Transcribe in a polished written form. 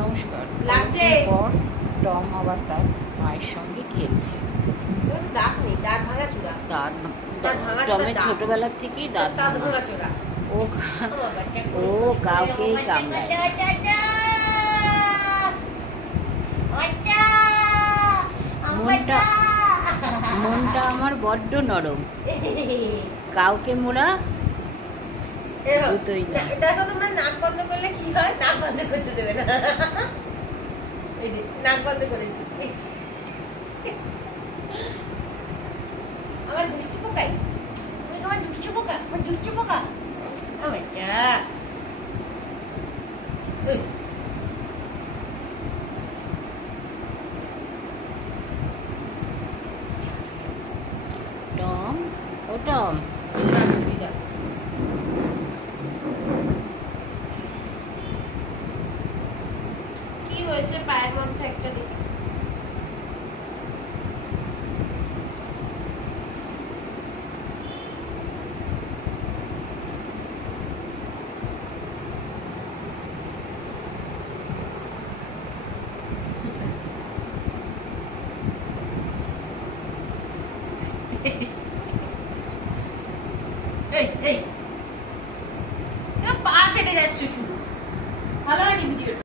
নমস্কার। লাগছে পর টম আবার তার মায়ের সঙ্গে খেলছে। দাঁত নেই, দাঁত ভাঙা চূড়া। টমের ছোটবেলার থেকেই দাঁত ভাঙা চূড়া। ও কাউকেই কামড়ায়। মনটা আমার বড্ড নরম, কাউকে মোরা দুটোই না। দেখো তোমরা নাক বন্ধ করলে কি হয়, নাক বন্ধ করতে দেবে না। এই যে নাক বন্ধ করেছি। আমার দুষ্টু পোকাই, আমার দুষ্টু পোকা, আমার দুষ্টু পোকা। টম, ও টম, কি হয়েছে পায়ের মধ্যে একটা দেখি। পা চেটে যাচ্ছে শুধু, ভালো হয়নি।